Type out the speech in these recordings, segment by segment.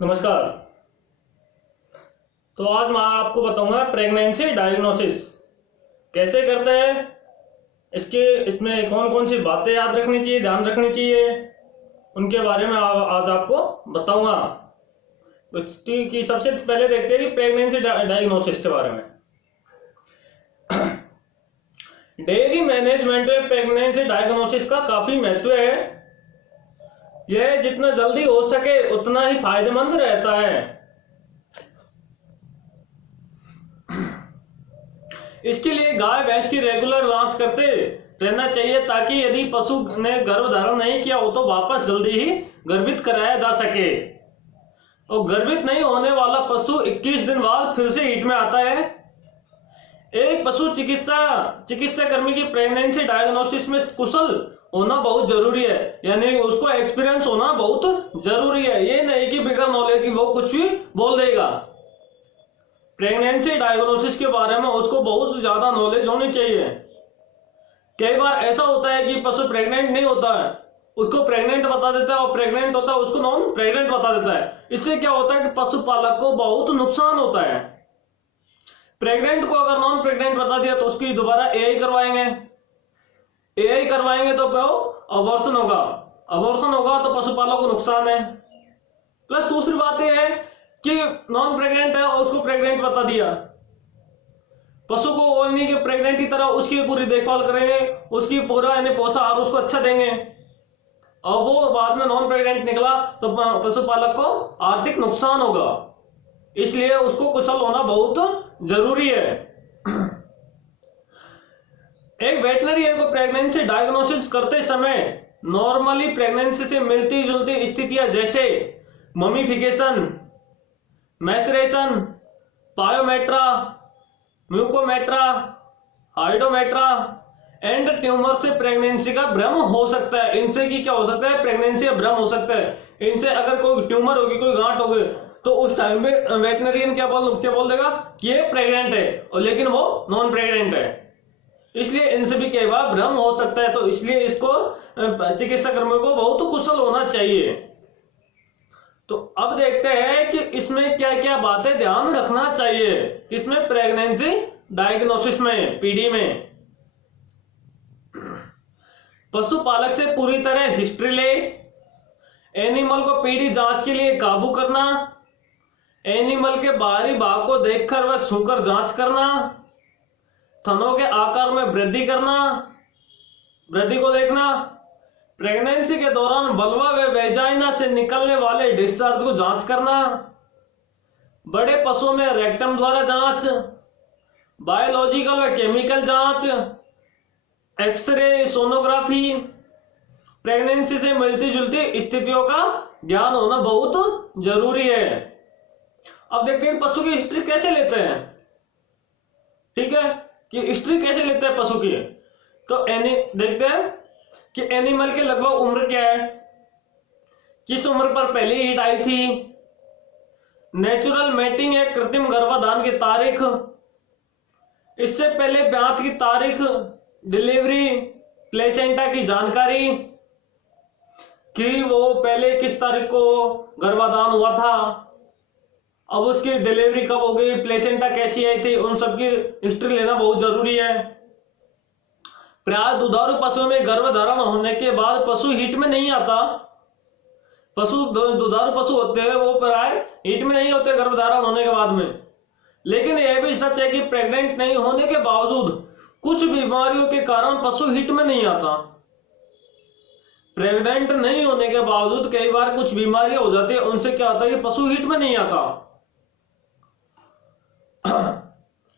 नमस्कार। तो आज मैं आपको बताऊंगा प्रेगनेंसी डायग्नोसिस कैसे करते हैं, इसमें कौन कौन सी बातें याद रखनी चाहिए, ध्यान रखनी चाहिए, उनके बारे में आज आपको बताऊंगा। कि सबसे पहले देखते हैं कि प्रेगनेंसी डायग्नोसिस के बारे में। डेयरी मैनेजमेंट में प्रेगनेंसी डायग्नोसिस का काफी महत्व है। यह जितना जल्दी हो सके उतना ही फायदेमंद रहता है। इसके लिए गाय भैंस की रेगुलर जांच करते रहना चाहिए ताकि यदि पशु ने गर्भ धारण नहीं किया हो तो वापस जल्दी ही गर्भित कराया जा सके। और गर्भित नहीं होने वाला पशु 21 दिन बाद फिर से हिट में आता है। एक पशु चिकित्सा कर्मी की प्रेगनेंसी डायग्नोसिस में कुशल होना बहुत जरूरी है, यानी उसको एक्सपीरियंस होना बहुत जरूरी है। ये नहीं कि बिना नॉलेज की वो कुछ भी बोल देगा। प्रेगनेंसी डायग्नोसिस के बारे में उसको बहुत ज्यादा नॉलेज होनी चाहिए। कई बार ऐसा होता है कि पशु प्रेग्नेंट नहीं होता है, उसको प्रेग्नेंट बता देता है, और प्रेग्नेंट होता है उसको नॉन प्रेग्नेंट बता देता है। इससे क्या होता है कि पशुपालक को बहुत नुकसान होता है। प्रेग्नेंट को अगर नॉन प्रेग्नेंट बता दिया तो उसकी दोबारा एआई करवाएंगे तो अबॉर्शन होगा तो पशुपालक को नुकसान है। प्लस दूसरी बात यह है कि नॉन प्रेग्नेंट है और उसको प्रेग्नेंट बता दिया, पशु को वो नहीं कि प्रेग्नेंट की तरह उसकी पूरी देखभाल करेंगे, उसकी पूरा पोषाहार उसको अच्छा देंगे, और वो बाद में नॉन प्रेग्नेंट निकला तो पशुपालक को आर्थिक नुकसान होगा। इसलिए उसको कुशल होना बहुत जरूरी है। एक वेटनरी को प्रेगनेंसी डायग्नोसिस करते समय नॉर्मली प्रेगनेंसी से मिलती जुलती स्थितियां जैसे mummification, maceration, pyometra, mucometra, hydrometra and tumour से प्रेगनेंसी का भ्रम हो सकता है। इनसे की क्या हो सकता है, प्रेगनेंसी का भ्रम हो सकता है। इनसे अगर कोई ट्यूमर होगी, कोई गांठ होगी, तो उस टाइम पे वेटनरियन क्या बोल देगा कि ये प्रेग्नेंट है, और लेकिन वो नॉन प्रेग्नेंट है। इसलिए इनसे भी कई बार भ्रम हो सकता है। तो इसलिए इसको चिकित्सा कर्मियों को बहुत कुशल होना चाहिए। तो अब देखते हैं कि इसमें क्या क्या बातें ध्यान रखना चाहिए, इसमें प्रेगनेंसी डायग्नोसिस में, पीडी में। पशुपालक से पूरी तरह हिस्ट्री ले, एनिमल को पीडी जांच के लिए काबू करना, एनिमल के बाहरी भाग को देखकर व छूकर जांच करना, थनों के आकार में वृद्धि को देखना, प्रेगनेंसी के दौरान वल्वा व वेजाइना से निकलने वाले डिस्चार्ज को जांच करना, बड़े पशुओं में रेक्टम द्वारा जांच, बायोलॉजिकल व केमिकल जांच, एक्सरे, सोनोग्राफी। प्रेगनेंसी से मिलती जुलती स्थितियों का ज्ञान होना बहुत जरूरी है। अब देखते हैं पशु की हिस्ट्री कैसे लेते हैं। ठीक है, कि हिस्ट्री कैसे लेते हैं पशु की। तो देखते हैं कि एनिमल की लगभग उम्र क्या है, किस उम्र पर पहली हिट आई थी, नेचुरल मेटिंग या कृत्रिम गर्भाधान की तारीख, इससे पहले ब्याह की तारीख, डिलीवरी, प्लेसेंटा की जानकारी कि वो पहले किस तारीख को गर्भाधान हुआ था, अब उसकी डिलीवरी कब हो गई, प्लेसेंटा कैसी आई थी, उन सब की हिस्ट्री लेना बहुत जरूरी है। प्राय दुधारू पशुओं में गर्भधारण होने के बाद पशु हिट में नहीं आता। दुधारू पशु होते हैं वो प्राय हिट में नहीं होते गर्भधारण होने के बाद में। लेकिन यह भी सच है कि प्रेग्नेंट नहीं होने के बावजूद कुछ बीमारियों के कारण पशु हिट में नहीं आता। प्रेग्नेंट नहीं होने के बावजूद कई बार कुछ बीमारियां हो जाती है, उनसे क्या होता है कि पशु हिट में नहीं आता।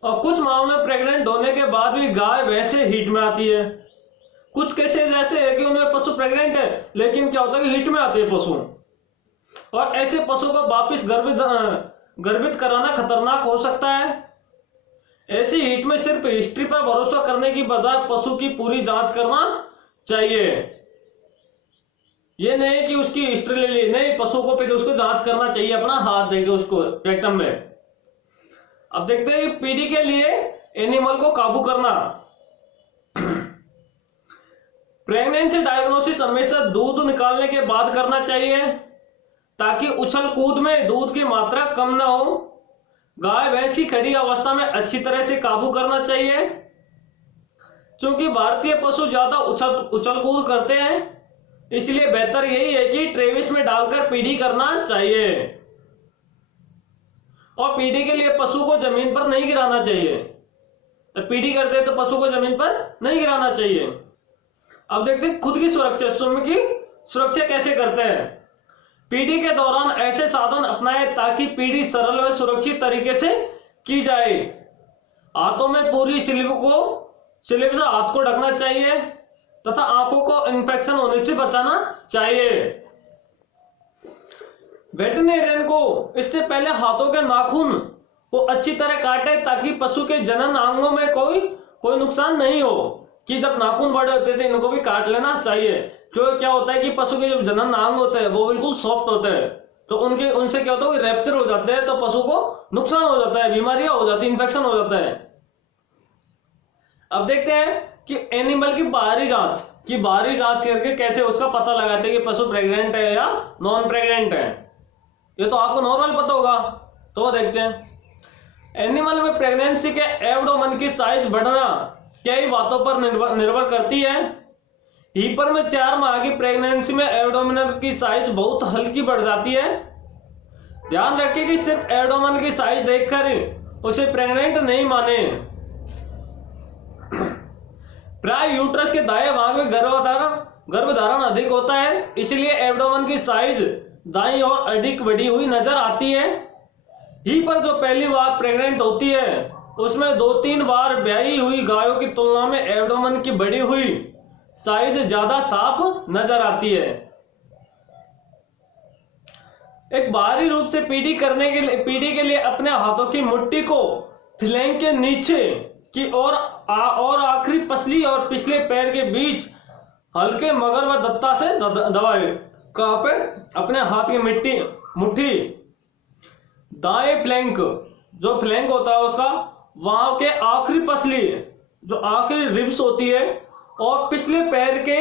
और कुछ मामलों में प्रेग्नेंट होने के बाद भी गाय वैसे हिट में आती है। कुछ केसेस ऐसे है कि उनमें पशु प्रेग्नेंट है लेकिन क्या होता है कि हिट में आते हैं पशु, और ऐसे पशु को वापिस गर्भित कराना खतरनाक हो सकता है। ऐसी हिट में सिर्फ हिस्ट्री पर भरोसा करने की बजाय पशु की पूरी जांच करना चाहिए। ये नहीं कि उसकी हिस्ट्री ले ली, नहीं, पशु को पहले उसको जांच करना चाहिए, अपना हाथ देंगे उसको रेक्टम में। अब देखते हैं पीडी के लिए एनिमल को काबू करना। प्रेगनेंसी डायग्नोसिस हमेशा दूध निकालने के बाद करना चाहिए। ताकि उछल कूद में दूध की मात्रा कम ना हो। गाय भैंस की खड़ी अवस्था में अच्छी तरह से काबू करना चाहिए। क्योंकि भारतीय पशु ज्यादा उछल कूद करते हैं, इसलिए बेहतर यही है कि ट्रेविस में डालकर पीढ़ी करना चाहिए। और पीढ़ी के लिए पशु को जमीन पर नहीं गिराना चाहिए। पीढ़ी करते हैं तो पशु को जमीन पर नहीं गिराना चाहिए। अब देखते हैं खुद की सुरक्षा, स्वयं की सुरक्षा कैसे करते हैं। पीढ़ी के दौरान ऐसे साधन अपनाएं ताकि पीढ़ी सरल व सुरक्षित तरीके से की जाए। हाथों में पूरी स्लीव से हाथ को ढकना चाहिए तथा आंखों को इन्फेक्शन होने से बचाना चाहिए। वेटरनेरियन को इससे पहले हाथों के नाखून को अच्छी तरह काटे ताकि पशु के जनन अंगों में कोई नुकसान नहीं हो। कि जब नाखून बड़े होते थे इनको भी काट लेना चाहिए। क्योंकि क्या होता है कि पशु के जो जनन अंग होते हैं वो बिल्कुल सॉफ्ट होते हैं, तो उनसे क्या होता है कि रैप्चर हो जाते हैं, तो पशु को नुकसान हो जाता है, बीमारियां हो जाती है, इन्फेक्शन हो जाता है। अब देखते हैं कि एनिमल की बाहरी जांच करके कैसे उसका पता लगाते हैं कि पशु प्रेग्नेंट है या नॉन प्रेग्नेंट है। ये तो आपको नॉर्मल पता होगा, तो देखते हैं। एनिमल में प्रेगनेंसी के एब्डोमेन की साइज बढ़ना कई बातों पर निर्भर करती है। हीपर में 4 माह की प्रेगनेंसी में एब्डोमेन की साइज बहुत हल्की बढ़ जाती है। ध्यान रखें कि सिर्फ एब्डोमेन की साइज देखकर उसे प्रेग्नेंट नहीं माने। प्राय यूट्रस के दाएं भाग में गर्भधारण अधिक होता है, इसलिए एब्डोमेन की साइज दाईं ओर अधिक बढ़ी हुई नजर आती है। हीपर जो पहली बार प्रेग्नेंट होती है उसमें 2-3 बार ब्याही हुई गायों की तुलना में एब्डोमेन की बढ़ी हुई साइज ज्यादा साफ नजर आती है। एक बाहरी रूप से पीढ़ी के लिए अपने हाथों की मुट्ठी को फ्लैंक के नीचे की और आखिरी पसली और पिछले पैर के बीच हल्के मगर व दत्ता से दबाए। कहां पे? अपने हाथ की मुट्ठी दाएं फ्लैंक, जो फ्लैंक होता है उसका, वहां के आखिरी पसली, जो आखिरी रिब्स होती है, और पिछले पैर के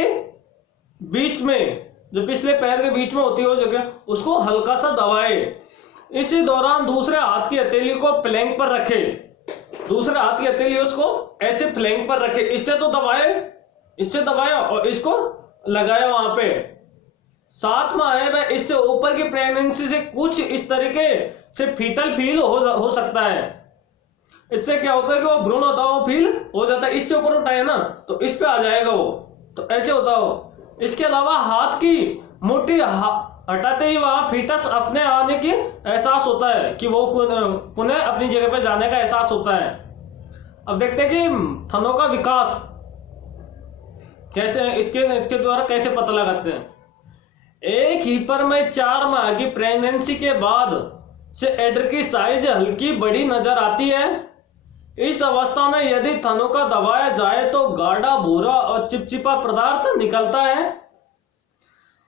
बीच में, जो पिछले पैर के बीच में होती है वो जगह, उसको हल्का सा दबाए। इसी दौरान दूसरे हाथ की हथेली को फ्लैंक पर रखे। दूसरे हाथ की हथेली उसको ऐसे फ्लैंक पर रखे, इससे दबाया और इसको लगाया वहां पे। 7 माह है वह इससे ऊपर की प्रेगनेंसी से कुछ इस तरीके से फीटल फील हो सकता है। इससे क्या होता है कि वो भ्रूण होता है वो फील हो जाता है। इससे ऊपर उठाए ना तो इस पे आ जाएगा वो, तो ऐसे होता हो। इसके अलावा हाथ की मुट्ठी हटाते ही वहां फीटस अपने आने की एहसास होता है, कि वो पुनः अपनी जगह पे जाने का एहसास होता है। अब देखते हैं कि थनों का विकास कैसे, इसके द्वारा कैसे पता लगाते हैं। एक हीपर में 4 माह की प्रेगनेंसी के बाद से एडर की साइज हल्की बड़ी नजर आती है। इस अवस्था में यदि थनों का दबाया जाए तो गाढ़ा भूरा और चिपचिपा पदार्थ निकलता है।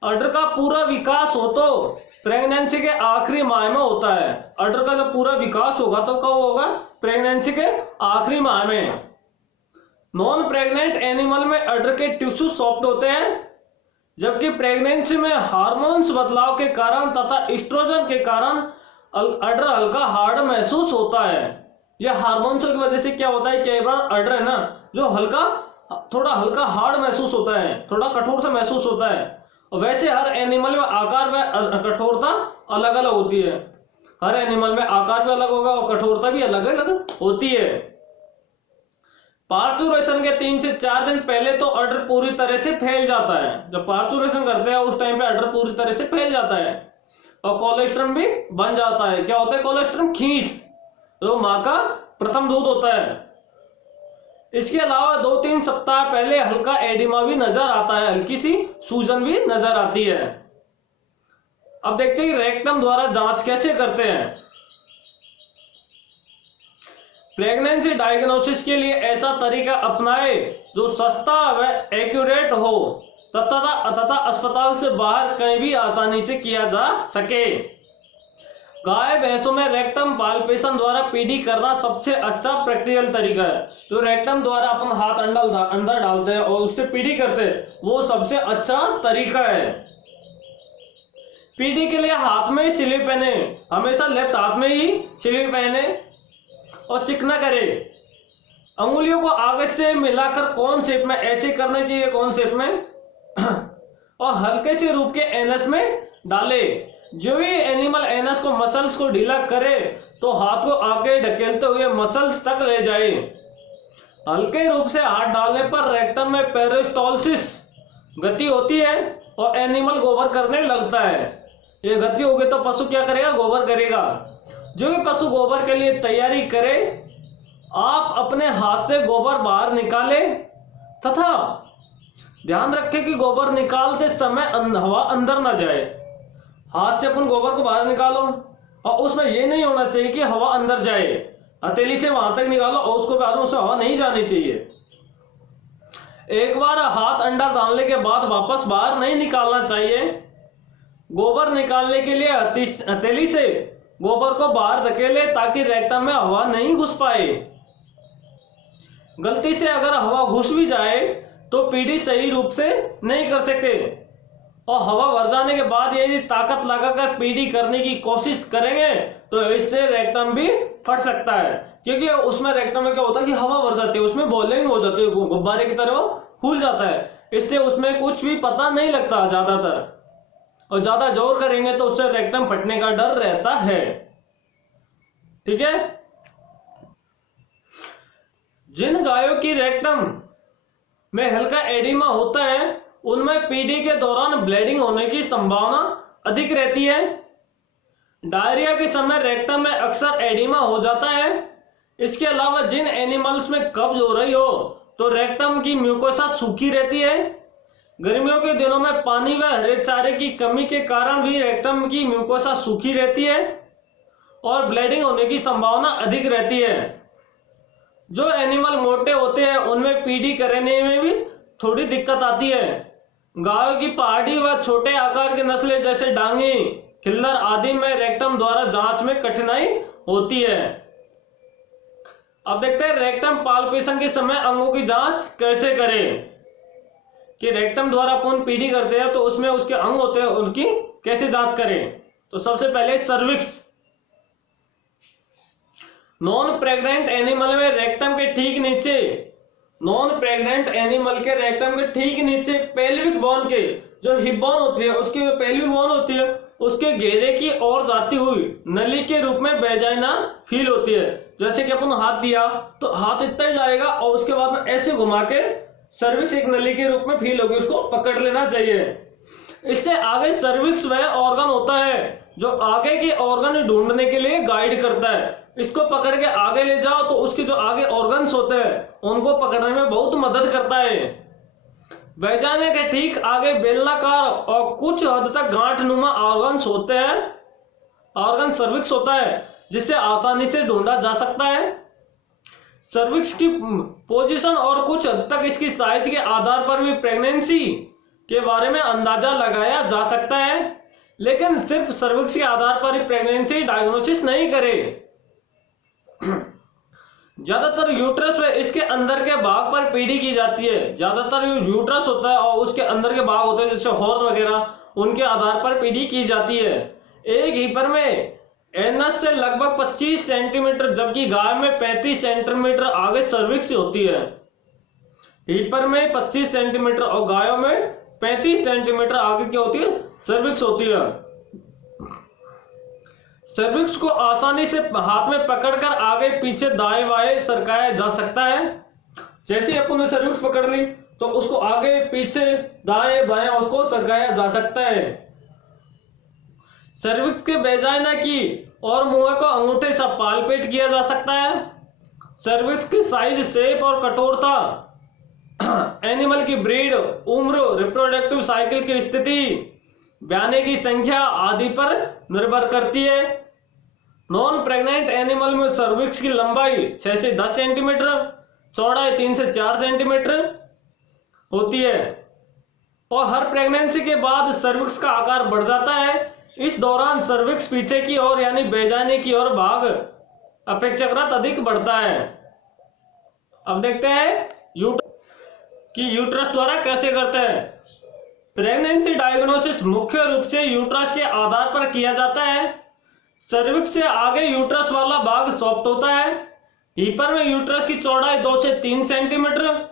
अडर का पूरा विकास हो तो प्रेगनेंसी के आखिरी माह में होता है। अडर का जब पूरा विकास होगा तो कब होगा? प्रेगनेंसी के आखिरी माह में। नॉन प्रेग्नेंट एनिमल में अडर के टिश्यू सॉफ्ट होते हैं, जबकि प्रेगनेंसी में हार्मोन्स बदलाव के कारण तथा एस्ट्रोजन के कारण अडर हल्का हार्ड महसूस होता है। यह हार्मोन्स की वजह से क्या होता है, कई बार अडर है ना जो थोड़ा हल्का हार्ड महसूस होता है, थोड़ा कठोर सा महसूस होता है। और वैसे हर एनिमल में आकार व कठोरता अलग अलग होती है। हर एनिमल में आकार भी अलग होगा और कठोरता भी अलग अलग होती है। पार्चुरेशन के 3 से 4 दिन पहले तो अडर पूरी तरह से फैल जाता है। जब पार्चुरेशन करते हैं उस टाइम पे अडर पूरी तरह से फैल जाता है और कोलेस्ट्रम भी बन जाता है। क्या होता है कोलेस्ट्रम? खीस, तो मां का प्रथम दूध होता है। इसके अलावा 2-3 सप्ताह पहले हल्का एडिमा भी नजर आता है, हल्की सी सूजन भी नजर आती है। अब देखते हैं रेक्टम द्वारा जांच कैसे करते हैं। प्रेगनेंसी डायग्नोसिस के लिए ऐसा तरीका अपनाए जो सस्ता व एक्यूरेट हो तथा अस्पताल से बाहर कहीं भी आसानी से किया जा सके। गाय भैंसों में रेक्टम पाल्पेशन द्वारा पीढ़ी करना सबसे अच्छा प्रैक्टिकल तरीका है। जो रेक्टम द्वारा अपन हाथ अंदर डालते हैं और उससे पीढ़ी करते हैं वो सबसे अच्छा तरीका है। पीडी के लिए हाथ में स्लीव पहने, हमेशा लेफ्ट हाथ में ही स्लीव पहने और चिकना करे। अंगुलियों को आगे से मिलाकर कौन शेप में ऐसे करना चाहिए, कौन शेप में और हल्के से रूप के एनस में डाले। जो ही एनिमल एनस को मसल्स को ढीला करे तो हाथ को आगे ढकेलते हुए मसल्स तक ले जाए। हल्के रूप से हाथ डालने पर रेक्टम में पेरिस्टाल्सिस गति होती है और एनिमल गोबर करने लगता है। ये गति होगी तो पशु क्या करेगा, गोबर करेगा। जो भी पशु गोबर के लिए तैयारी करे, आप अपने हाथ से गोबर बाहर निकाले तथा ध्यान रखें कि गोबर निकालते समय हवा अंदर ना जाए। हाथ से अपन गोबर को बाहर निकालो और उसमें यह नहीं होना चाहिए कि हवा अंदर जाए। हथेली से वहां तक निकालो और उसको बाद में उसमें हवा नहीं जानी चाहिए। एक बार हाथ अंडा डालने के बाद वापस बाहर नहीं निकालना चाहिए। गोबर निकालने के लिए हथेली से गोबर को बाहर धकेले ताकि रेक्टम में हवा नहीं घुस पाए। गलती से अगर हवा घुस भी जाए तो पीडी सही रूप से नहीं कर सकते और हवा भर जाने के बाद यदि ताकत लगाकर पीडी करने की कोशिश करेंगे तो इससे रेक्टम भी फट सकता है, क्योंकि उसमें रेक्टम में क्या होता है कि हवा भर जाती है, उसमें बॉलिंग हो जाती है, गुब्बारे की तरह फूल जाता है। इससे उसमें कुछ भी पता नहीं लगता ज्यादातर, और ज्यादा जोर करेंगे तो उससे रेक्टम फटने का डर रहता है। ठीक है। जिन गायों की रेक्टम में हल्का एडिमा होता है उनमें पीडी के दौरान ब्लीडिंग होने की संभावना अधिक रहती है। डायरिया के समय रेक्टम में अक्सर एडिमा हो जाता है। इसके अलावा जिन एनिमल्स में कब्ज हो रही हो तो रेक्टम की म्यूकोसा सूखी रहती है। गर्मियों के दिनों में पानी व हरे चारे की कमी के कारण भी रेक्टम की म्यूकोसा सूखी रहती है और ब्लीडिंग होने की संभावना अधिक रहती है। जो एनिमल मोटे होते हैं उनमें पीडी करने में भी थोड़ी दिक्कत आती है। गायों की पहाड़ी व छोटे आकार की नस्लें जैसे डांगी, खिल्लर आदि में रेक्टम द्वारा जांच में कठिनाई होती है। अब देखते हैं रेक्टम पाल्पेशन के समय अंगों की जांच कैसे करें, कि रेक्टम द्वारा अपन पीडी करते हैं तो उसमें उसके अंग होते हैं, उनकी कैसे जांच करें। तो सबसे पहले सर्विक्स। नॉन प्रेग्नेंट एनिमल में रेक्टम के ठीक नीचे, नॉन प्रेग्नेंट एनिमल के रेक्टम के ठीक नीचे पेल्विक बोन के जो हिप बोन होती है, उसकी पेल्विक बोन होती है, उसके घेरे की ओर जाती हुई नली के रूप में वेजाइना फील होती है। जैसे कि अपन हाथ दिया तो हाथ इतना ही जाएगा और उसके बाद में ऐसे घुमा के सर्विक्स एक नली के रूप में फील होगी, उसको पकड़ लेना चाहिए। इससे आगे सर्विक्स वह ऑर्गन होता है जो आगे के ऑर्गन ढूंढने के लिए गाइड करता है। इसको पकड़ के आगे ले जाओ तो उसके जो आगे ऑर्गन्स होते हैं उनको पकड़ने में बहुत मदद करता है। वैजाना के ठीक आगे बेलनाकार और कुछ हद तक गांठनुमा ऑर्गन्स होते हैं, ऑर्गन सर्विक्स होता है, जिससे आसानी से ढूंढा जा सकता है। सर्विक्स की पोजीशन और कुछ हद तक इसकी साइज के आधार पर भी प्रेगनेंसी के बारे में अंदाजा लगाया जा सकता है, लेकिन सिर्फ सर्विक्स के आधार पर ही प्रेगनेंसी डायग्नोसिस नहीं करे। ज्यादातर यूट्रस व इसके अंदर के भाग पर पीडी की जाती है। ज्यादातर यूट्रस होता है और उसके अंदर के भाग होते हैं जैसे हॉर्न वगैरह, उनके आधार पर पीडी की जाती है। एक हीपर में एनस से लगभग 25 सेंटीमीटर जबकि गाय में 35 सेंटीमीटर आगे सर्विक्स होती है। हीपर में 25 सेंटीमीटर और गायों में 35 सेंटीमीटर आगे क्या होती है, सर्विक्स होती है। सर्विक्स को आसानी से हाथ में पकड़कर आगे पीछे दाएं बाएं सरकाया जा सकता है। जैसे अपन ने सर्विक्स पकड़ ली तो उसको आगे पीछे दाएं बाएं उसको सरकाया जा सकता है। सर्विक्स के वेजाइना की और मुंह को अंगूठे से पालपेट किया जा सकता है। सर्विक्स की साइज, शेप और कठोरता एनिमल की ब्रीड, उम्र, रिप्रोडक्टिव साइकिल की स्थिति, ब्याने की संख्या आदि पर निर्भर करती है। नॉन प्रेग्नेंट एनिमल में सर्विक्स की लंबाई 6 से 10 सेंटीमीटर, चौड़ाई 3 से 4 सेंटीमीटर होती है और हर प्रेगनेंसी के बाद सर्विक्स का आकार बढ़ जाता है। इस दौरान सर्विक्स पीछे की ओर यानी बेजाने की ओर भाग अपेक्षाकृत अधिक बढ़ता है। अब देखते हैं यूट्रस द्वारा कैसे करते हैं। प्रेगनेंसी डायग्नोसिस मुख्य रूप से यूट्रस के आधार पर किया जाता है। सर्विक्स से आगे यूट्रस वाला भाग सॉफ्ट होता है। हीपर में यूट्रस की चौड़ाई 2 से 3 सेंटीमीटर,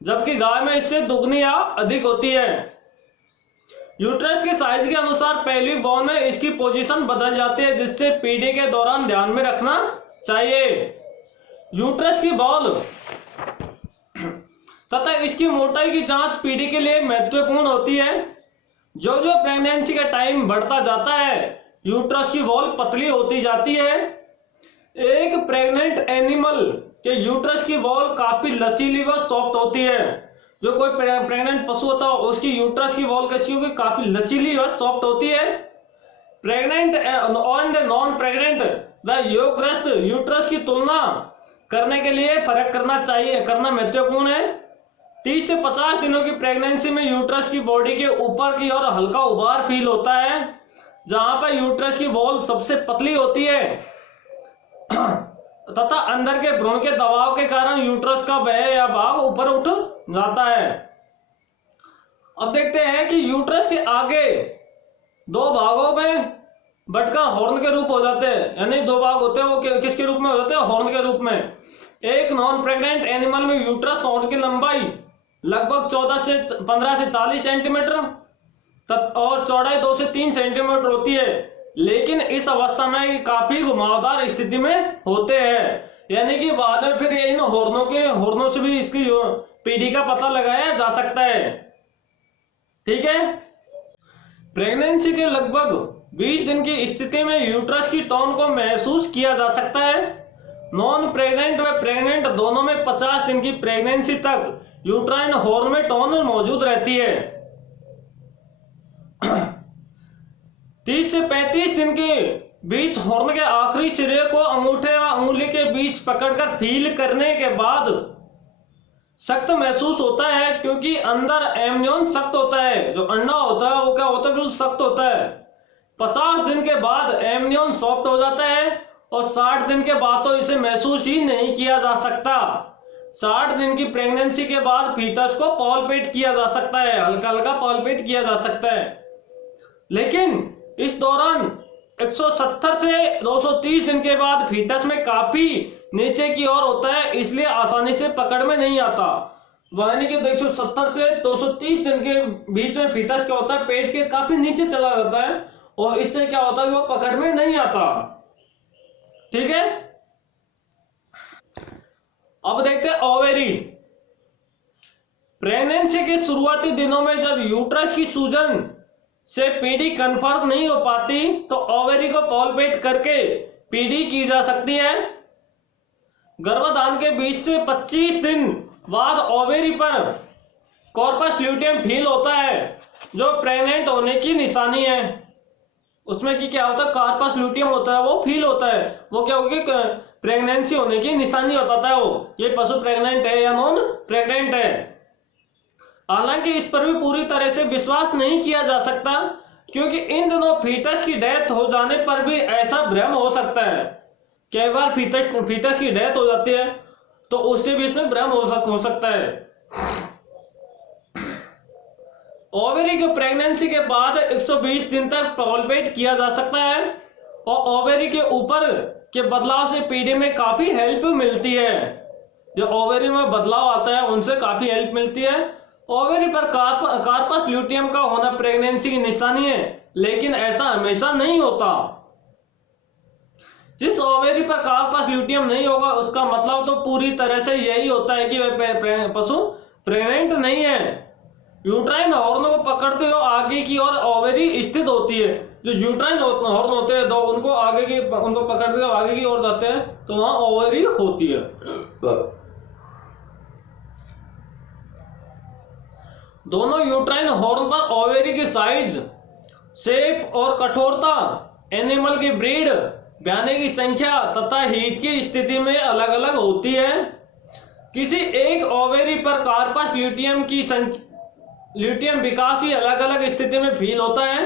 जबकि गाय में इससे दुगनी या अधिक होती है। यूट्रस के साइज के अनुसार पेल्विक बोन में इसकी पोजीशन बदल जाती है, जिससे पीढ़ी के दौरान ध्यान में रखना चाहिए। यूट्रस की बॉल तथा इसकी मोटाई की जांच पीढ़ी के लिए महत्वपूर्ण होती है। जो जो प्रेगनेंसी का टाइम बढ़ता जाता है, यूट्रस की बॉल पतली होती जाती है। एक प्रेग्नेंट एनिमल के यूट्रस की बॉल काफी लचीली व सॉफ्ट होती है। जो कोई प्रेग्नेंट पशु होता है उसकी यूट्रस की बॉल कैसी होगी? काफी लचीली व सॉफ्ट होती है। प्रेग्नेंट एंड नॉन प्रेग्नेंट व योगग्रस्त यूट्रस की तुलना करने के लिए फर्क करना महत्वपूर्ण है। 30 से 50 दिनों की प्रेगनेंसी में यूट्रस की बॉडी के ऊपर की ओर हल्का उभार फील होता है, जहां पर यूट्रस की बॉल सबसे पतली होती है तथा अंदर के भ्रूण के दबाव के कारण यूट्रस का वह या भाग ऊपर उठ जाता है। अब देखते हैं कि यूट्रस के आगे 2 भागों में बटकर हॉर्न के रूप हो जाते हैं, यानी 2 भाग होते हैं, वो किसके रूप में हो जाते हैं? हॉर्न के रूप में। एक नॉन प्रेग्नेंट एनिमल में यूट्रस हॉर्न की लंबाई लगभग 15 से 40 सेंटीमीटर और चौड़ाई 2 से 3 सेंटीमीटर होती है, लेकिन इस अवस्था में काफी घुमावदार स्थिति में होते हैं, यानी कि बाद में फिर इन हॉर्नों से भी इसकी पीढ़ी का पता लगाया जा सकता है। ठीक है। प्रेगनेंसी के लगभग 20 दिन की स्थिति में यूट्रस की टोन को महसूस किया जा सकता है। नॉन प्रेग्नेंट व प्रेग्नेंट दोनों में 50 दिन की प्रेगनेंसी तक यूट्राइन हॉर्न में टोन मौजूद रहती है। 30 से 35 दिन के बीच हॉर्न के आखिरी सिरे को अंगूठे व अंगुली के बीच पकड़कर फील करने के बाद सख्त महसूस होता है, क्योंकि अंदर एम्नियन सख्त होता है। जो अंडा होता है वो क्या होता है? बिल्कुल सख्त होता है। 50 दिन के बाद एम्नियन सॉफ्ट हो जाता है और 60 दिन के बाद तो इसे महसूस ही नहीं किया जा सकता। 60 दिन की प्रेगनेंसी के बाद फीटस को पाल्पेट किया जा सकता है, हल्का हल्का पाल्पेट किया जा सकता है, लेकिन इस दौरान 170 से 230 दिन के बाद फीटस में काफी नीचे की ओर होता है, इसलिए आसानी से पकड़ में नहीं आता। यानी कि 170 से 230 दिन के बीच में फीटस क्या होता है? पेट के काफी नीचे चला जाता है और इससे क्या होता है कि वो पकड़ में नहीं आता। ठीक है। अब देखते हैं ओवेरी। प्रेगनेंसी के शुरुआती दिनों में जब यूट्रस की सूजन से पीढ़ी कंफर्म नहीं हो पाती तो ओवेरी को पाल्पेट करके पीढ़ी की जा सकती है। गर्भाधान के 20 से 25 दिन बाद ओवेरी पर कॉर्पस ल्यूटियम फील होता है, जो प्रेग्नेंट होने की निशानी है। उसमें कि क्या होता है? कॉर्पस ल्यूटियम होता है, वो फील होता है। वो क्या होगी? प्रेगनेंसी होने की निशानी बताता है वो, ये पशु प्रेग्नेंट है या नॉन प्रेग्नेंट है। हालांकि इस पर भी पूरी तरह से विश्वास नहीं किया जा सकता, क्योंकि इन दिनों फीटस की डेथ हो जाने पर भी ऐसा भ्रम हो सकता है। कई बार फीटस की डेथ हो जाती है तो उससे भी इसमें भ्रम हो सकता है। ओवेरी को प्रेगनेंसी के बाद 120 दिन तक पाल्पेट किया जा सकता है और ओवेरी के ऊपर के बदलाव से पीढ़ी में काफी हेल्प मिलती है। जो ओवेरी में बदलाव आता है उनसे काफी हेल्प मिलती है। ओवेरी पर कार्पस ल्यूटियम का होना प्रेगनेंसी की निशानी है, लेकिन ऐसा हमेशा नहीं होता। जिस ओवेरी पर कार्पस ल्यूटियम नहीं होगा उसका मतलब तो पूरी तरह से यही होता है कि वह पशु प्रेग्नेंट नहीं है। यूट्राइन हॉर्न को पकड़ते हुए आगे की ओर ओवेरी स्थित होती है। जो यूट्राइन हॉर्न होते हैं उनको पकड़ते हुए आगे की ओर जाते हैं तो वहां ओवेरी होती है। दोनों यूट्राइन हॉर्न पर ओवेरी की साइज, शेप और कठोरता एनिमल की ब्रीड, ब्याने की संख्या तथा हीट की स्थिति में अलग अलग होती है। किसी एक ओवेरी पर कार्पस ल्यूटियम विकास ही अलग अलग स्थिति में फील होता है।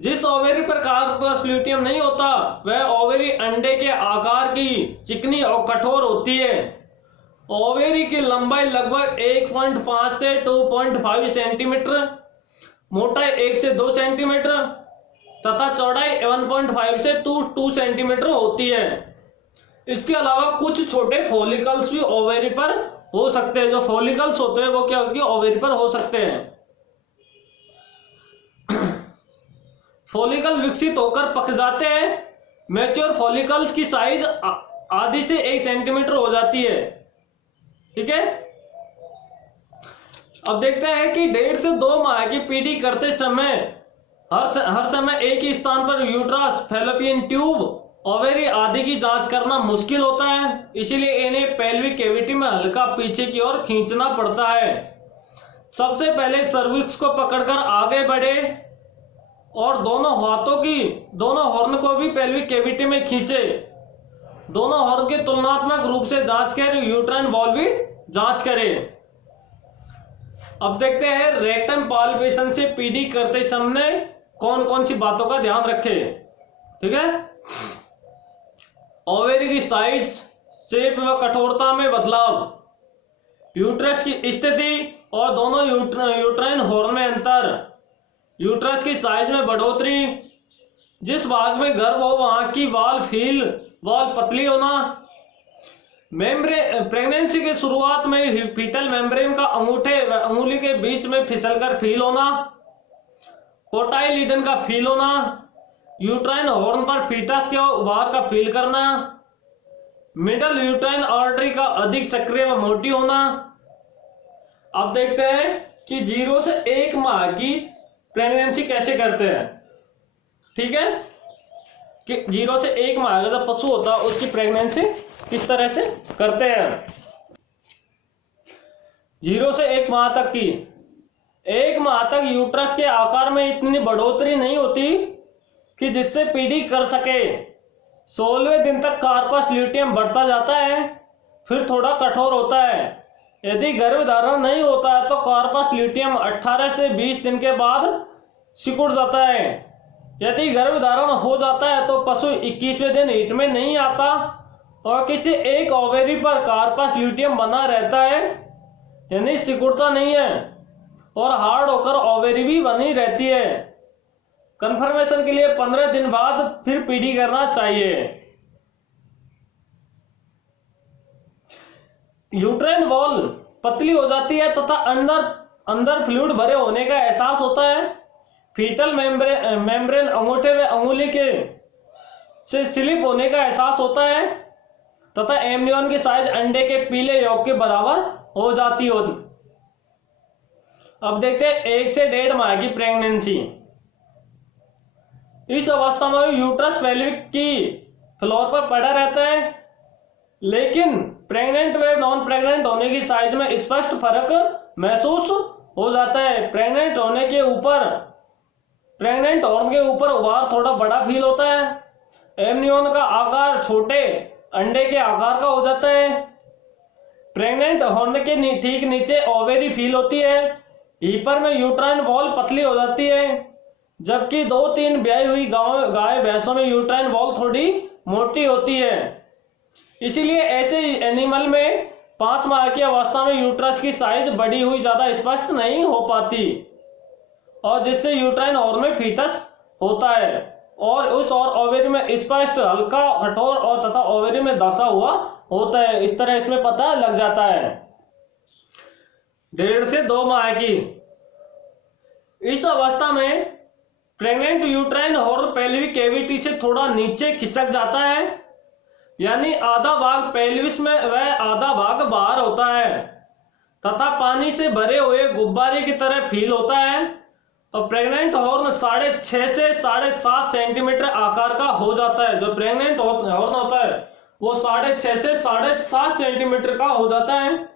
जिस ओवेरी पर कार्पस ल्यूटियम नहीं होता वह ओवेरी अंडे के आकार की चिकनी और कठोर होती है। ओवेरी की लंबाई लगभग 1.5 से 2.5 सेंटीमीटर मोटाई 1 से 2 सेंटीमीटर तथा चौड़ाई 1.5 से 2 सेंटीमीटर होती है। इसके अलावा कुछ छोटे फॉलिकल्स भी ओवेरी पर हो सकते हैं। जो फॉलिकल्स होते हैं वो क्या होगी, ओवेरी पर हो सकते हैं। फॉलिकल विकसित होकर पक जाते हैं। मैच्योर फॉलिकल्स की साइज आधी से 1 सेंटीमीटर हो जाती है। ठीक है, अब देखते हैं कि 1.5 से 2 माह की पीढ़ी करते समय हर समय एक ही स्थान पर यूट्रस, फैलोपियन ट्यूब, ओवेरी आदि की जांच करना मुश्किल होता है। इसीलिए इन्हें पेल्विक कैविटी में हल्का पीछे की ओर खींचना पड़ता है। सबसे पहले सर्विक्स को पकड़कर आगे बढ़े और दोनों हॉर्न को भी पेल्विक कैविटी में खींचे। दोनों हॉर्न के तुलनात्मक रूप से जांच कर यूट्राइन वॉल भी जांच करें। अब देखते हैं रेक्टम पाल्पेशन से पीडी करते समय कौन कौन सी बातों का ध्यान रखें। ठीक है, ओवेरी की साइज, शेप व कठोरता में बदलाव, यूट्रस की स्थिति और दोनों यूट्राइन हॉर्न में अंतर, यूट्रस की साइज में बढ़ोतरी, जिस भाग में गर्भ हो वहां की वॉल पतली होना, प्रेगनेंसी के शुरुआत में फीटल मेम्ब्रेन का अंगूठे व अंगुली के बीच में फिसलकर फील होना, कोटाइलिडन का फील होना, यूट्राइन हॉर्न पर फीटस के उभार का फील करना, मिडल यूट्राइन आर्टरी का अधिक सक्रिय व मोटी होना। अब देखते हैं कि 0 से 1 माह की प्रेगनेंसी कैसे करते हैं। ठीक है, कि 0 से 1 माह का जब पशु होता है उसकी प्रेगनेंसी किस तरह से करते हैं। 0 से 1 माह तक की, 1 माह तक यूट्रस के आकार में इतनी बढ़ोतरी नहीं होती कि जिससे पीडी कर सके। 16वें दिन तक कार्पस ल्यूटियम बढ़ता जाता है, फिर थोड़ा कठोर होता है। यदि गर्भधारण नहीं होता है तो कार्पस ल्यूटियम 18 से 20 दिन के बाद सिकुड़ जाता है। यदि गर्भधारण हो जाता है तो पशु 21वें दिन हिट में नहीं आता और किसी एक ओवेरी पर कार्पस ल्यूटियम बना रहता है, यानी सिकुड़ता नहीं है और हार्ड होकर ओवेरी भी बनी रहती है। कंफर्मेशन के लिए 15 दिन बाद फिर पीडी करना चाहिए। यूट्राइन वॉल पतली हो जाती है तथा अंदर फ्लूइड भरे होने का एहसास होता है। फीटल मेम्ब्रेन अंगूठे व अंगुली के से स्लिप होने का एहसास होता है तथा एम्ब्रियन की साइज अंडे के पीले योग के बराबर हो जाती हो। अब देखते हैं 1 से 1.5 माह की प्रेगनेंसी। इस अवस्था में यूट्रस पेल्विक की फ्लोर पर पड़ा रहता है, लेकिन प्रेग्नेंट व नॉन प्रेग्नेंट होने की साइज में स्पष्ट फर्क महसूस हो जाता है। प्रेग्नेंट हॉर्न के ऊपर उभार थोड़ा बड़ा फील होता है। एम्नियन का आकार छोटे अंडे के आकार का हो जाता है। प्रेग्नेंट हॉर्न के ठीक नीचे ओवेरी फील होती है। हीपर में यूट्राइन वॉल पतली हो जाती है, जबकि 2-3 ब्याई हुई गाय भैंसों में यूट्राइन वॉल थोड़ी मोटी होती है। इसीलिए ऐसे एनिमल में 5 माह की अवस्था में यूट्रस की साइज बढ़ी हुई ज्यादा स्पष्ट नहीं हो पाती और जिससे यूट्राइन हॉर्न में फीटस होता है और उस और ओवेरी में स्पष्ट हल्का कठोर और तथा ओवेरी में धंसा हुआ होता है। इस तरह इसमें पता लग जाता है। 1.5 से 2 माह की इस अवस्था में pregnant uterine horn pelvic cavity से थोड़ा नीचे खिसक जाता है, यानी आधा भाग पेल्विस में व आधा भाग बाहर होता है तथा पानी से भरे हुए गुब्बारे की तरह फील होता है और प्रेग्नेंट हॉर्न 6.5 से 7.5 सेंटीमीटर आकार का हो जाता है। जो प्रेग्नेंट हॉर्न होता है वो 6.5 से 7.5 सेंटीमीटर का हो जाता है।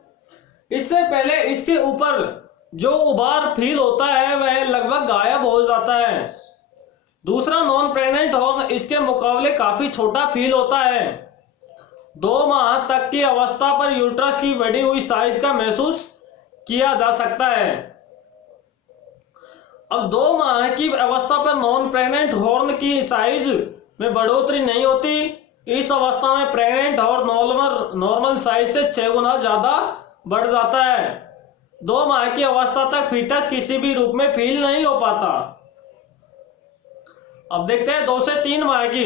इससे पहले इसके ऊपर जो उभार फील होता है वह लगभग गायब हो जाता है। दूसरा नॉन प्रेग्नेंट हॉर्न इसके मुकाबले काफी छोटा फील होता है। 2 माह तक की अवस्था पर यूट्रस की बढ़ी हुई साइज का महसूस किया जा सकता है। अब 2 माह की अवस्था पर नॉन प्रेग्नेंट हॉर्न की साइज में बढ़ोतरी नहीं होती। इस अवस्था में प्रेग्नेंट हॉर्न नॉर्मल साइज से 6 गुना ज्यादा बढ़ जाता है। 2 माह की अवस्था तक फीटस किसी भी रूप में फील नहीं हो पाता। अब देखते हैं 2 से 3 माह की।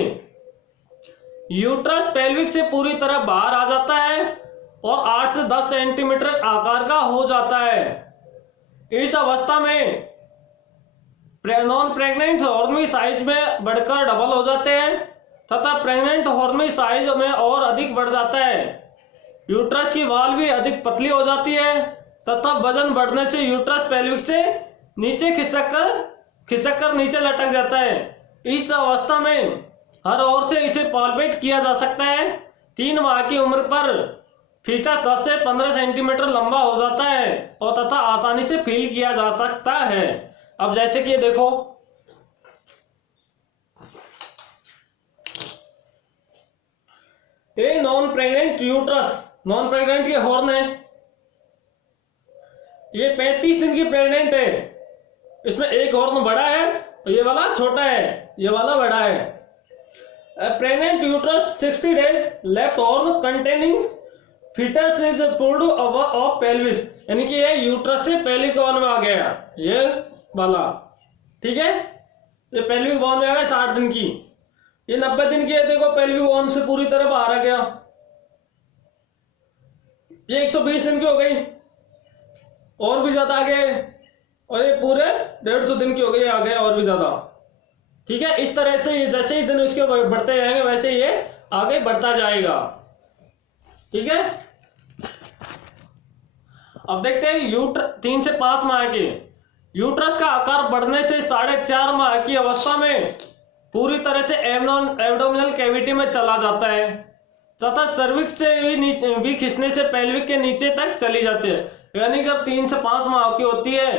यूट्रस पेल्विक से पूरी तरह बाहर आ जाता है और 8 से 10 सेंटीमीटर आकार का हो जाता है। इस अवस्था में नॉन प्रेग्नेंट हॉर्मोन साइज में बढ़कर डबल हो जाते हैं तथा प्रेग्नेंट हॉर्मोन साइज में और अधिक बढ़ जाता है। यूट्रस की वॉल भी अधिक पतली हो जाती है तथा वजन बढ़ने से यूट्रस पेल्विक से नीचे खिसक कर नीचे लटक जाता है। इस अवस्था में हर ओर से इसे पाल्पेट किया जा सकता है। 3 माह की उम्र पर फीटस 10 से 15 सेंटीमीटर लंबा हो जाता है और तथा आसानी से फील किया जा सकता है। अब जैसे कि ये देखो, ये non pregnant uterus, non pregnant के हॉर्न है। ये 35 दिन की प्रेग्नेंट है। इसमें एक हॉर्न बड़ा है, ये वाला छोटा है, ये वाला बड़ा है। Pregnant uterus 60 days left horn containing foetus is pulled off pelvis, यानी कि ये यूट्रस से पेल्विक हॉर्न में आ गया, ये वाला, ठीक है। ये पेल्विक हॉर्न में आ गया 60 दिन की। ये 90 दिन की है, देखो पेल्विक हॉर्न से पूरी तरह बाहर आ गया। ये 120 दिन की हो गई, और भी ज्यादा आ गए, और ये पूरे 150 दिन की हो गई, आ गए और भी ज्यादा, ठीक है। इस तरह से ये जैसे ही दिन उसके बढ़ते जाएंगे वैसे ये आगे बढ़ता जाएगा, ठीक है। अब देखते हैं 3 से 5 माह के। यूट्रस का आकार बढ़ने से 4.5 माह की अवस्था में पूरी तरह से एब्डोमिनल कैविटी में चला जाता है तथा सर्विक्स से भी खींचने से पेल्विक के नीचे तक चली जाती है। यानी जब 3 से 5 माह की होती है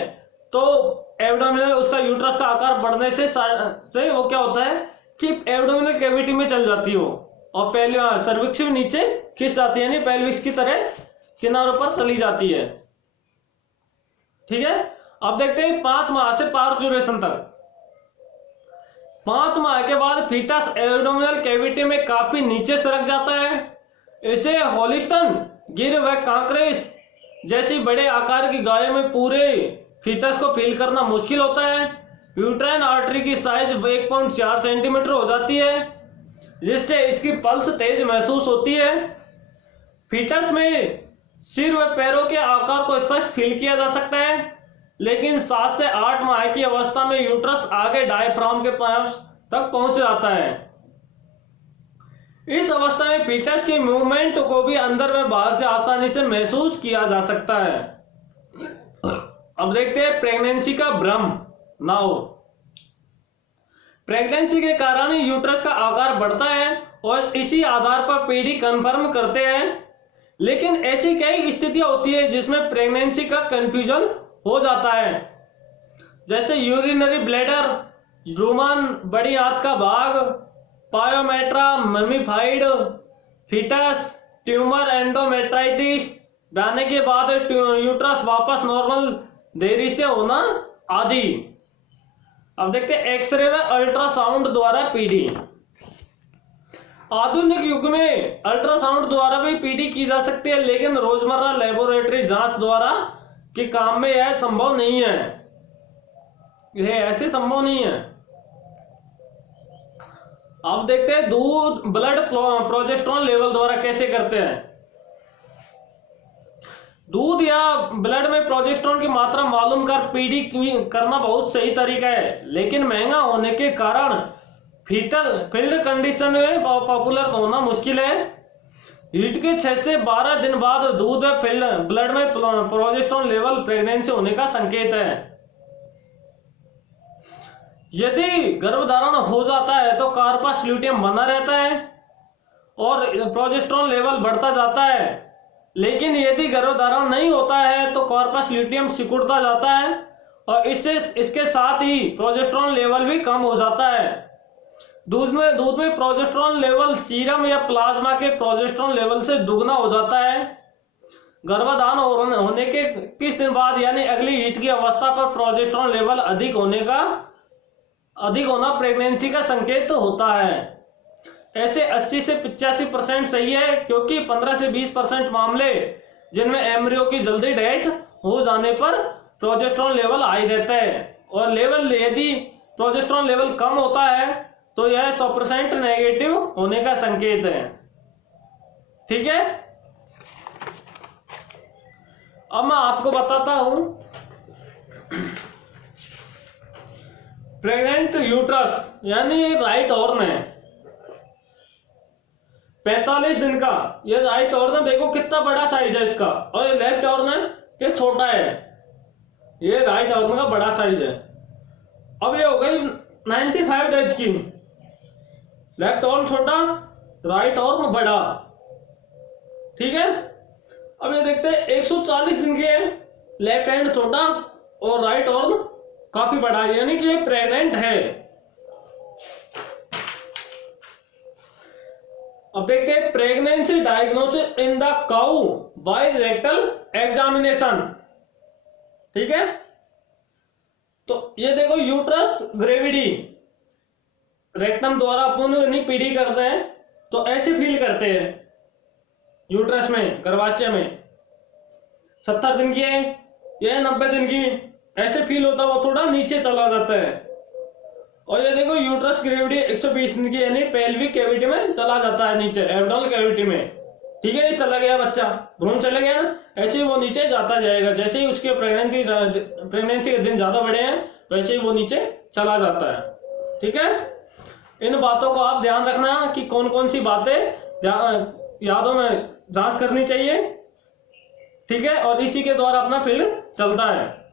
तो एब्डोमिनल, उसका यूट्रस का आकार बढ़ने से वो क्या होता है कि एब्डोमिनल कैविटी में चल जाती हो और सर्विक्स भी नीचे खींच जाती है, यानी पेल्विक्स की तरह किनारों पर चली जाती है, ठीक है। अब देखते हैं 5 माह से पार्चुरेशन तक। 5 माह के बाद फीटस एब्डोमिनल कैविटी में काफी नीचे सरक जाता है। इसे हॉलिस्टन गिर व कांकरेस जैसी बड़े आकार की गायों में पूरे फीटस को फील करना मुश्किल होता है। यूट्राइन आर्टरी की साइज 1.4 सेंटीमीटर हो जाती है जिससे इसकी पल्स तेज महसूस होती है। फीटस में सिर व पैरों के आकार को स्पष्ट फील किया जा सकता है, लेकिन 7 से 8 माह की अवस्था में यूट्रस आगे डायफ्राम के पास तक पहुंच जाता है। इस अवस्था में फीटस की मूवमेंट को भी अंदर व बाहर से आसानी से महसूस किया जा सकता है। अब देखते हैं प्रेगनेंसी का भ्रम। नाउ प्रेगनेंसी के कारण यूट्रस का आकार बढ़ता है और इसी आधार पर पीडी कंफर्म करते हैं, लेकिन ऐसी कई स्थितियां होती है जिसमें प्रेगनेंसी का कंफ्यूजन हो जाता है, जैसे यूरिनरी ब्लैडर, रूमन, बड़ी आंत का भाग, pyometra, mummified foetus, tumour, endometritis, ब्याने के बाद यूट्रस वापस नॉर्मल देरी से होना आदि। अब देखते हैं एक्सरे व अल्ट्रासाउंड द्वारा पीडी। आधुनिक युग में अल्ट्रासाउंड द्वारा भी पीडी की जा सकती है, लेकिन रोजमर्रा लेबोरेटरी जांच द्वारा के काम में यह संभव नहीं है, यह ऐसे संभव नहीं है। अब देखते हैं दूध ब्लड प्रोजेस्टेरोन लेवल द्वारा कैसे करते हैं। दूध या ब्लड में प्रोजेस्टेरोन की मात्रा मालूम कर पीडी करना बहुत सही तरीका है, लेकिन महंगा होने के कारण फील्ड कंडीशन में पॉपुलर होना मुश्किल है। हीट के 6 से 12 दिन बाद दूध व ब्लड में प्रोजेस्टेरोन लेवल प्रेगनेंसी होने का संकेत है। यदि गर्भधारण हो जाता है तो कार्पस ल्यूटियम बना रहता है और प्रोजेस्टेरोन लेवल बढ़ता जाता है, लेकिन यदि गर्भधारण नहीं होता है तो कार्पस ल्यूटियम सिकुड़ता जाता है और इसके साथ ही प्रोजेस्टेरोन लेवल भी कम हो जाता है। दूध में प्रोजेस्टेरोन लेवल सीरम या प्लाज्मा के प्रोजेस्टेरोन लेवल से दुगना हो जाता है। गर्भधारण होने के किस दिन बाद यानी अगली हीट की अवस्था पर प्रोजेस्टेरोन लेवल अधिक होना प्रेगनेंसी का संकेत होता है। ऐसे 80 से 85% सही है, क्योंकि 15 से 20% मामले जिनमें एम्ब्रियो की जल्दी डेथ हो जाने पर प्रोजेस्टेरॉन लेवल हाई रहता है, और लेवल यदि प्रोजेस्टेरॉन लेवल कम होता है तो यह 100% नेगेटिव होने का संकेत है। ठीक है, अब मैं आपको बताता हूं प्रेग्नेंट यूट्रस यानी राइट हॉर्न है 45 दिन का। ये राइट हॉर्न देखो कितना बड़ा साइज है इसका, और ये लेफ्ट हॉर्न है ये छोटा है। ये राइट हॉर्न का बड़ा साइज है। अब ये हो गई 95 डेज की, लेफ्ट हॉर्न छोटा, राइट हॉर्न बड़ा। ठीक है, अब ये देखते हैं 140 दिन की है, लेफ्ट हैंड छोटा और राइट हॉर्न काफी बड़ा है, यानी कि ये प्रेग्नेंट है। अब देखते हैं pregnancy diagnosis in the cow by rectal examination. ठीक है, तो ये देखो यूट्रस ग्रेविडी, रेक्टम द्वारा अपन पीढ़ी करते हैं तो ऐसे फील करते हैं यूट्रस में, गर्भाशय में। 70 दिन की है, यह 90 दिन की, ऐसे फील होता है, वो थोड़ा नीचे चला जाता है। और ये देखो यूट्रस ग्रेविडी 120 दिन की, यानी पेल्विक कैविटी में चला जाता है नीचे, एब्डोमिनल कैविटी में। ठीक है, ये चला गया बच्चा, भ्रूण चले गया ना, ऐसे ही वो नीचे जाता जाएगा। जैसे ही उसके प्रेगनेंसी के दिन ज्यादा बड़े हैं वैसे ही वो नीचे चला जाता है। ठीक है, इन बातों को आप ध्यान रखना कि कौन कौन सी बातें यादों में जांच करनी चाहिए। ठीक है, और इसी के द्वारा अपना फील्ड चलता है।